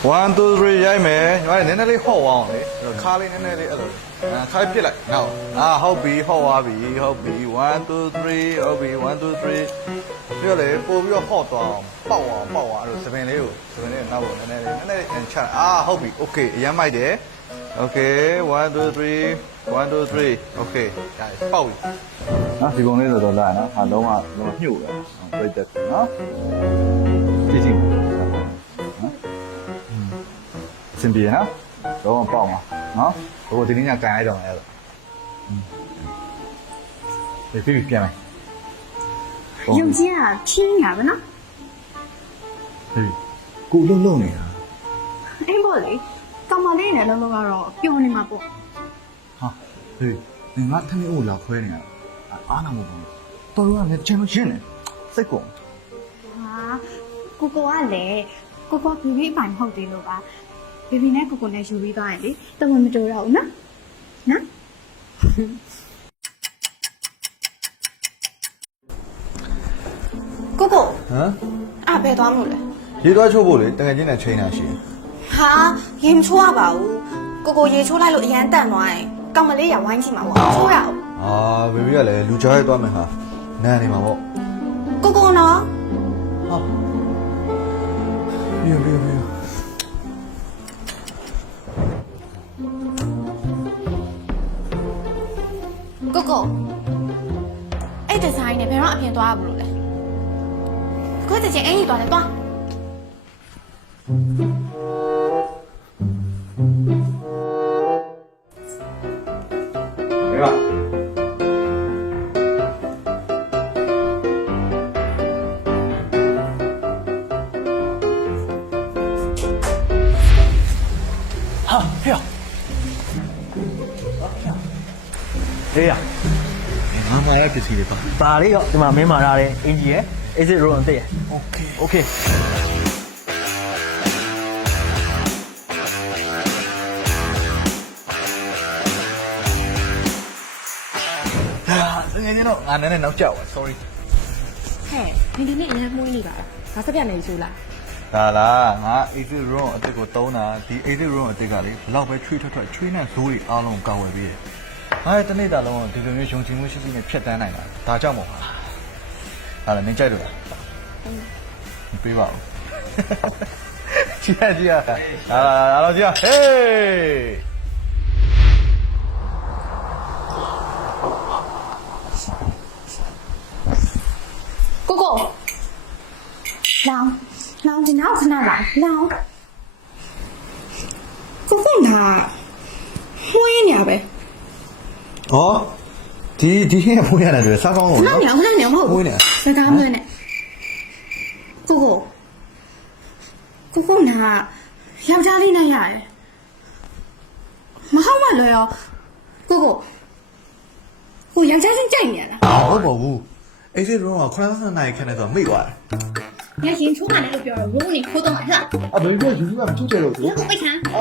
1 2 3ရိုက်မယ်ညီမလေးနည်းနည်းလေးဟော့အောင်လေခါလေးနည်းနည်းလေးအဲ့လိုခါပြစ်လိုက်နောက်ဟုတ်ပြီဟော့သွားပြီဟုတ်ပြီ1 2 3ဟုတ်ပြီ1 2 3ပြီးတော့လေပို့ပြီးတော့ဟော့သွားအောင်ပေါက်အောင်အဲ့လိုစပင်လေးနောက်ကိုနည်းနည်းလေးချဟုတ်ပြီ okay အရင်မိုက်တယ် okay 1 2 3 1 2 3 okay ဒါပေါက်ပြီနော်ဒီပုံလေးဆိုတော့လာနော်ဟာလုံးဝညှို့တယ်ပြည့်တယ်နော်ကြည့်နော်စင်ပြေနော်တော့ပေါက်မှာနော်ဘိုးဒီနေ့ညကန်လိုက်တော့မယ်အဲ့ဒါပြေးပြန်မယ်用劲啊，拼呀不呢？ဟေးကိုလုံးနေတာ 哎，不嘞，干嘛嘞？那弄个咯，表你嘛不？ ဟာဟေးငါထမင်းဦးလာခွဲနေတာအားနာမဘူးတော်တော်ကလည်းချင်လို့ရှင်းတယ်စိတ်ကုန်啊，哥哥啊嘞，哥哥比比蛮好的了吧？比比呢，哥哥呢修比多嘞，等我们做了呢，呢？哥哥，ဟမ်啊，别端木嘞。 ရေသွားချိုးဖို့လေတကယ်ချင်းနဲ့ချိန်တာရှိတယ် ဟာရေမချိုးရပါဘူးကိုကိုရေချိုးလိုက်လို့အရန်တန့်သွားရင်ကောင်းမလေးရဝိုင်းကြည့်မှာပေါ့ချိုးရအောင် ဘေဘီကလည်းလူကြားရဲသွားမယ်ဟာနားနေမှာပေါ့ ကိုကိုနော် ဟာပြေးကိုကိုအဲ့ဒီဇိုင်းနဲ့ဘယ်တော့အပြင်သွားရဘူးလို့လဲကိုယ်တချင်အဲ့ဒီသွားတယ်သွား မေပါဟာဖေးဟေးရငါမရပစ္စည်းတွေပါ ဒါလေးရောဒီမှာမင်းမာထားတဲ့အင်ဂျီရဲ့ exit road အစ်ရဲ့ Okay okay ငယ်ချင်းတော့ငါနည်းနည်းနောက်ကြောက်ပါ sorry ဟဲ့ဒီဒီနေ့အရန်မှုန်းနေပါလားဒါစက်ပြနေချိုးလား ဒါလားငါ exit room အစ်ကိုတုံးတာဒီ exit room အစ်ကလေဘလောက်ပဲချွေးထွက်ချွေးနဲ့ဇိုးတွေအားလုံးကောက်ဝယ်ပေးတယ်ငါရဲ့တနေ့တာလုံးဒီလိုမျိုးယုံကြည်မှုရှိရှိနဲ့ဖြတ်တန်းနိုင်တာဒါကြောင့်မို့ပါဟာလည်းမင်းကြိုက်လို့လားမပေးပါဘူးကြည့်ရအားလုံးကြည့်ဟေး ကိုကိုလောင်ဒီနောက်ခဏလာလောင်ကိုကိုနာမှုန်းနေရပဲ ဟောဒီနေ့မွေးရတယ်စားကောင်းလို့ ခဏနေမဟုတ် မွေးနေ စကားမွေးနေကိုကိုနာယောက်ျားလေးနဲ့ရတယ်မဟုတ်မလို့ရောကိုယောက်ျားချင်းကြိုက်နေရလား ဟုတ်ပါဘူး exit room က9နိုင်ခန့်နေတော့မိသွားတယ် ညရင်ချိုးမှလည်းလို့ပြောတော့ roll နေခိုးတော့မှာဟဲ့လား အမေကယူကမကြည့်ကြလို့ 你不会看？哦。